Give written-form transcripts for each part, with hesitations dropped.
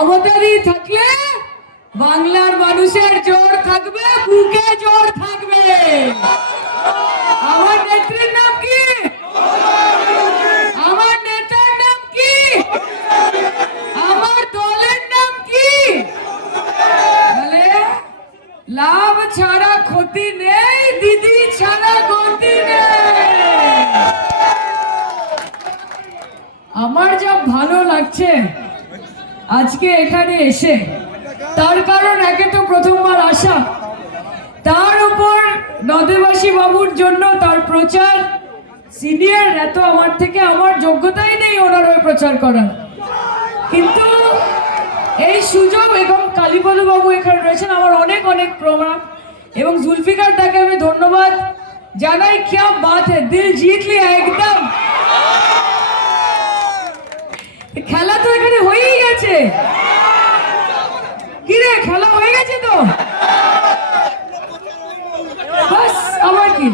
মমতাদি থাকলে বাংলার মানুষের জোর থাকবে, বুকে জোর থাকবে। আমার নেত্রীর নাম কি? আমার নেতার নাম কি? আমার দলের নাম কি? লাভ ছাড়া ক্ষতি নেই, দিদি ছাড়া গতি নেই। আমার যা ভালো লাগছে আজকে এখানে এসে, তার কারণ একে তো প্রথমবার আসা, তার উপর নদেবাসী বাবুর জন্য তার প্রচার। সিনিয়র এত আমার থেকে, আমার যোগ্যতাই নেই ওনার ওই প্রচার করার, কিন্তু এই সুযোগ এবং কালীপদ বাবু এখানে রয়েছেন, আমার অনেক অনেক প্রণাম। এবং জুলফিকার দাকে আমি ধন্যবাদ জানাই। क्या बात है, दिल जीत लिया एकदम। খেলা তো এখানে হয়েই গেছে, কি রে খেলা হয়ে গেছে তো বাস। আমার কি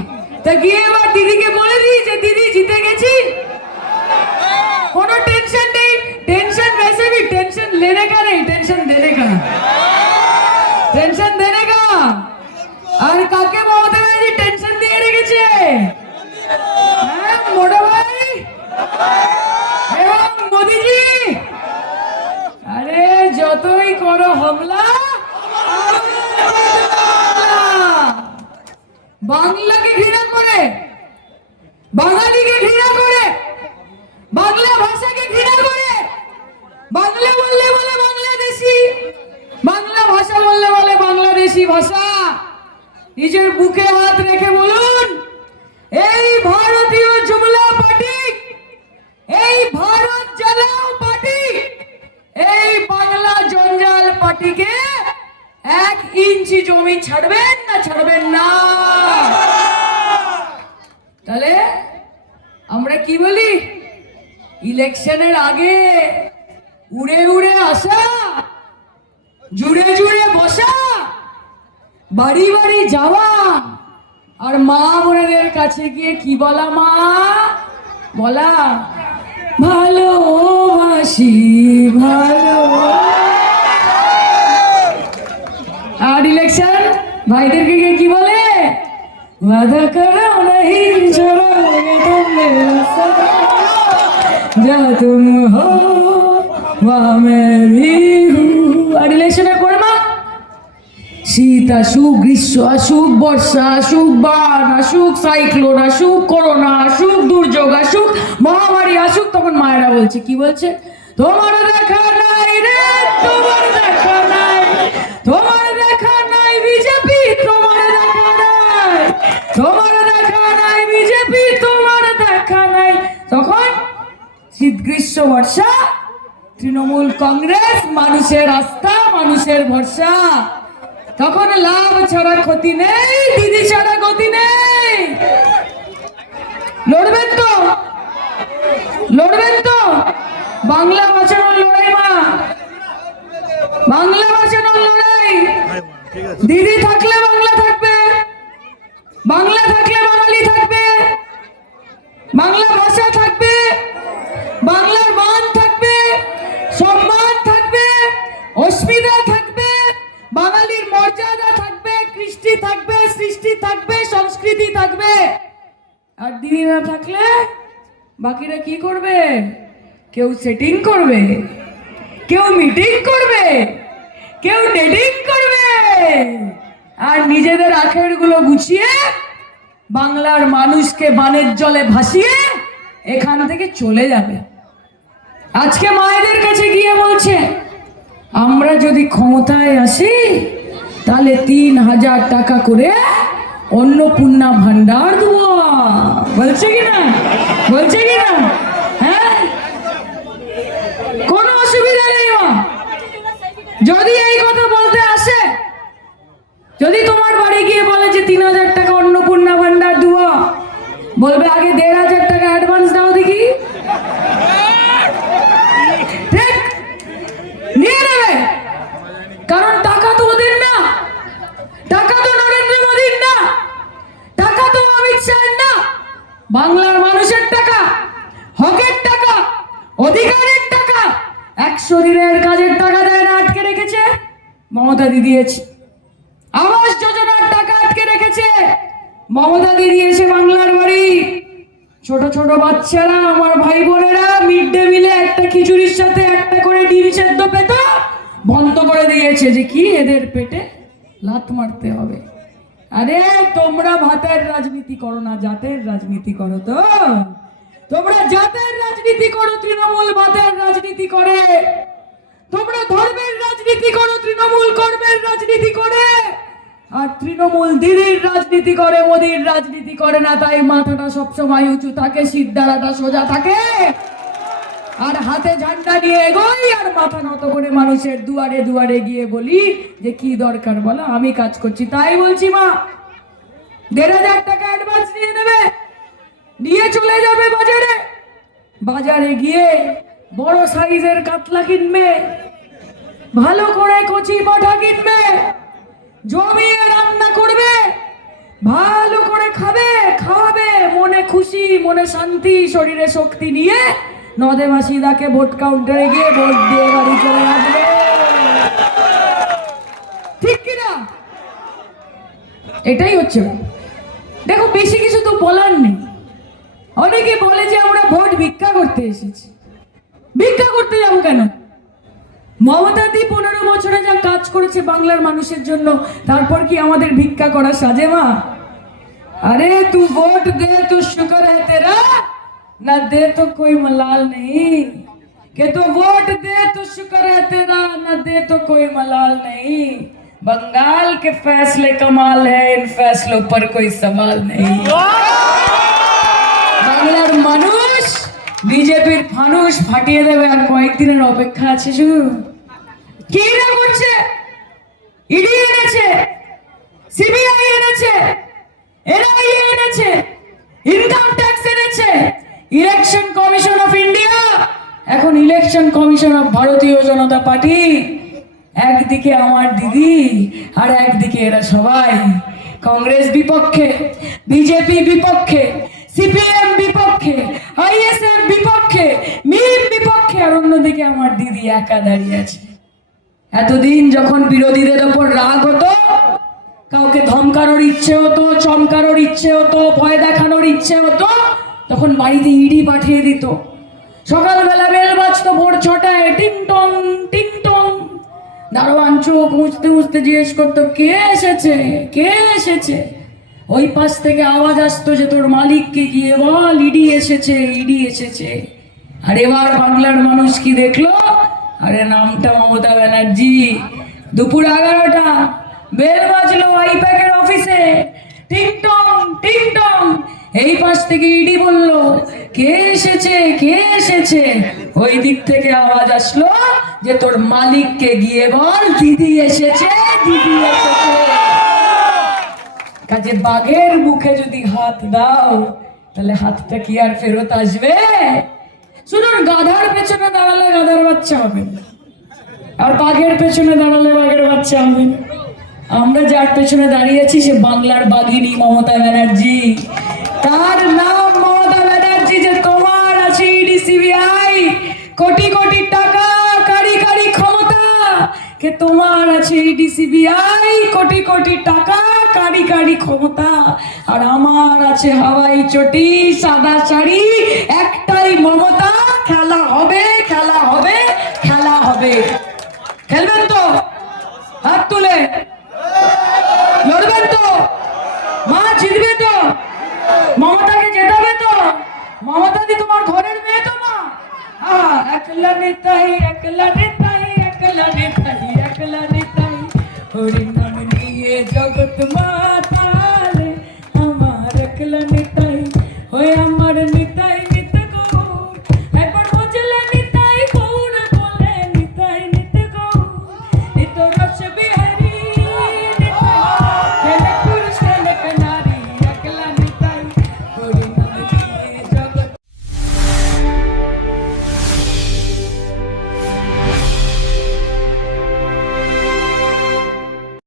তা গিয়ে এবার দিদিকে বলে দিই যে দিদি জিতে গেছি, কোনো টেনশন নেই। टेंशन वैसे भी टेंशन लेने का नहीं, टेंशन देने का, टेंशन देने का। और काके ममता ব্যানার্জি টেনশন দিয়ে রেখেছে, হ্যাঁ মোটা ভাই এবং মোদিজি। আরে যতই করো হামলা, বাংলাকে ঘৃণা করে, বাঙালিকে ঘৃণা করে, বাংলা ভাষাকে ঘৃণা করে, বাংলা বললে বলে বাংলাদেশি, বাংলা ভাষা বললে বলে বাংলাদেশি ভাষা। নিজের বুকে হাত রেখে বলুন, এই ভারতীয় জুমলা পার্টি, এই ভারত জ্বালাও পার্টি, এই বাংলা জঞ্জাল পার্টিকে 1 ইঞ্চি জমি ছাড়বেন না, ছাড়বেন না। তাহলে আমরা কি বলি, ইলেকশনের আগে উড়ে উড়ে আসা, জুড়ে জুড়ে বসা, বাড়ি বাড়ি যাওয়া, আর মা বোনেদের কাছে গিয়ে কি বলা, মা বলা ভালোবাসি ভালো। আর ইলেকশন ভাইদেরকে গিয়ে কি বলে, वादा करो नहीं छोड़ोगे तुम मेरा साथ, जहाँ तुम हो वहाँ मैं भी हूँ। আর ইলেকশনের পরে মা শীত আসুক, গ্রীষ্ম আসুক, বর্ষা আসুক, বান আসুক, সাইক্লোন আসুক, করোনা আসুক, দুর্যোগ আসুক, মহামারী আসুক, তখন মায়েরা বলছে, কি বলছে, তোমার দেখা নাই রে, তোমার দেখা নাই, তোমার দেখা নাই বিজেপি, তোমার দেখা নাই, তোমার দেখা নাই বিজেপি, তোমার দেখা নাই। তখন শীত গ্রীষ্ম বর্ষা তৃণমূল কংগ্রেস, মানুষের আস্থা, মানুষের ভরসা। তখন লাভ ছাড়া ক্ষতি নেই, দিদি ছাড়া গতি নেই। লড়বেন তো, লড়বেন তো, বাংলা বাঁচানোর লড়াই মা, বাংলা বাঁচানোর লড়াই। দিদি থাকলে বাংলা থাকবে, বাংলা থাকলে বাঙালি থাকবে, বাংলা ভাষা থাকবে, বাংলার মান থাকবে, সম্মান থাকবে, অস্মিতা থাকবে, বাঙালির মর্যাদা থাকবে, কৃষ্টি থাকবে, সৃষ্টি থাকবে, সংস্কৃতি থাকবে। আর দিদি না থাকলে বাকিরা কি করবে, কেউ সেটিং করবে, কেউ মিটিং করবে, কেউ ডেটিং করবে, আর নিজেদের আখের গুলো গুছিয়ে বাংলার মানুষকে বানের জলে ভাসিয়ে এখান থেকে চলে যাবে। আজকে মায়েদের কাছে গিয়ে বলছে, আমরা যদি ক্ষমতায় আসি তাহলে 3000 টাকা করে অন্নপূর্ণা ভান্ডার দেবো। বলছে কিনা, বলছে কিনা, হ্যাঁ কোনো অসুবিধা নেই মা। যদি এই কথা বলতে আসে, যদি তোমার বাড়ি গিয়ে বলে যে 3000 টাকা অন্নপূর্ণা ভান্ডার দেবো, বলবে আগে 1500 টাকা অ্যাডভান্স দাও দেখি, ঠিক নিয়ে নেবে। কারণ টাকা তো ওদের না, টাকা তো নরেন্দ্র মোদীর না, টাকা তো অমিত শাহের না, বাংলার মানুষের টাকা, হকের টাকা, অধিকারের টাকা, 100 দিনের কাজের টাকা দেয় মমতা দিদি দিয়েছে। আবাস যোজনার টাকা আটকে রেখেছে, মমতা দিদি এসে বাংলার বাড়ি ছোট ছোট বাচ্চারা, আমার ভাই বোনেরা মিড ডে মিলে একটা খিচুড়ির সাথে একটা করে ডিম সেদ্ধ পেত, বন্ধ করে দিয়েছে যে কি এদের পেটে লাথ মারতে হবে। আরে তোমরা ভাতের রাজনীতি করো না, জাতের রাজনীতি করো। তো তোমরা জাতের রাজনীতি করো, তৃণমূল ভাতের রাজনীতি করে। তোমরা ধর্মের রাজনীতি করো, তৃণমূল কর্মের রাজনীতি করে। আর তৃণমূল দিদির রাজনীতি করে, মোদির রাজনীতি করে না। তাই মাথাটা সবসময় উঁচু থাকে, সিদ্ধারাটা সোজা থাকে, আর হাতে ঝান্ডা নিয়ে এগোই, আর মাথা নত করে মানুষের দুয়ারে দুয়ারে গিয়ে বলি যে কি দরকার বলো, আমি কাজ করছি। তাই বলছি মা, 1,500 টাকা অ্যাডভান্স নিয়ে নেবে, নিয়ে চলে যাবে বাজারে। বাজারে গিয়ে বড় সাইজের কাতলা কিনবে, ভালো করে কচি পাঠা কিনবে, জমিয়ে রান্না করবে, ভালো করে খাবে, খাওয়াবে, মনে খুশি, মনে শান্তি, শরীরে শক্তি নিয়ে নদে মাসিদাকে ভোট কাউন্টারে গিয়ে ভোট দিয়ে বাড়ি চলে আসবে। ঠিক কিনা? এটাই হচ্ছে। দেখো বেশি কিছু তো বলার নেই। অনেকে বলে যে আমরা ভোট ভিক্ষা করতে এসেছি। ভিক্ষা করতে যাবো কেন? মমতা দি 15 বছরে যা কাজ করেছে বাংলার মানুষের জন্য, তারপর কি আমাদের ভিক্ষা করা সাজে মা? अरे तू वोट दे तो शुक्र है तेरा, न दे तो कोई मलाल नहीं। कि तू वोट दे तो शुक्र है तेरा, न दे तो कोई मलाल नहीं। बंगाल के फैसले कमाल है, इन फैसलों पर कोई सवाल नहीं। বাংলার মানুষ বিজেপির ফানুস ফাটিয়ে দেবে, আর কয়েকদিনের অপেক্ষা আছে শুধু। কি না করছে? ইডি এনেছে, সিবিআই এনেছে, এনআইএ এনেছে, ইনকাম ট্যাক্স এনেছে, ইলেকশন কমিশন অফ ইন্ডিয়া, এখন ইলেকশন কমিশন অফ ভারতীয় জনতা পার্টি। একদিকে আমার দিদি আর একদিকে এরা সবাই কংগ্রেস বিপক্ষে, বিজেপি বিপক্ষে, সিপিএম বিপক্ষে, আইএসএফ বিপক্ষে, মিম বিপক্ষে, আর অন্যদিকে আমার দিদি একা দাঁড়িয়ে আছে। এতদিন যখন বিরোধীদের ওপর রাগ হতো, কাউকে ধমকানোর ইচ্ছে হতো, চমকানোর ইচ্ছে হতো, ভয় দেখানোর ইচ্ছে হতো, তখন বাড়িতে ইডি পাঠিয়ে দিত। সকালবেলা বেল বাজতো ভোর 6টায়, টিং টং টিং টং। দারোয়ান চোখ মুছতে মুছতে জিজ্ঞেস করতো কে এসেছে, কে এসেছে। ওই পাশ থেকে আওয়াজ আসতো যে তোর মালিককে গিয়ে বল ইডি এসেছে, ইডি এসেছে। আর এবার বাংলার মানুষ কি দেখলো? আরে নামটা মমতা ব্যানার্জি। দুপুর 11টা বেল বাজলো আইপ্যাকের অফিসে, টিং টং টিং টং। এই পাশ থেকে ইডি বলল কে এসেছে, কে এসেছে। ওই দিক থেকে আওয়াজ আসলো যে তোর মালিককে গিয়ে বল দিদি এসেছে, দিদি এসেছে। কাজে বাঘের মুখে যদি হাত দাও, তাহলে হাতটা কি আর ফেরত আসবে? শুনুন, গাধার পেছনে দাঁড়ালে গাধার বাচ্চা হবে, আর বাঘের পেছনে দাঁড়ালে বাঘের বাচ্চা হবে। আমরা যার পেছনে দাঁড়িয়েছি সে বাংলার বাঘিনী মমতা ব্যানার্জি। তার নাম মমতা ব্যানার্জি। যে তোমার আছে ইডি সিবিআই, কোটি কোটি টাকা, কারি কারি ক্ষমতা। কে তোমার আছে ইডি সিবিআই, কোটি কোটি টাকা, কারি কারি ক্ষমতা। আর আমার আছে হাওয়াই চটি, সাদা শাড়ি, একটাই মমতা। খেলা হবে, খেলা হবে, খেলা হবে। খেলবেন তো? হাত তুলে লড়বেন তো? মা জিতবে তো? মমতাকে জেতাবে তো? মমতা দি তোমার ঘরের মেয়ে তো মা? একলা নেতাই, একলা নেতাই, একলা নেতাই, একলা নেতাই, হরিণ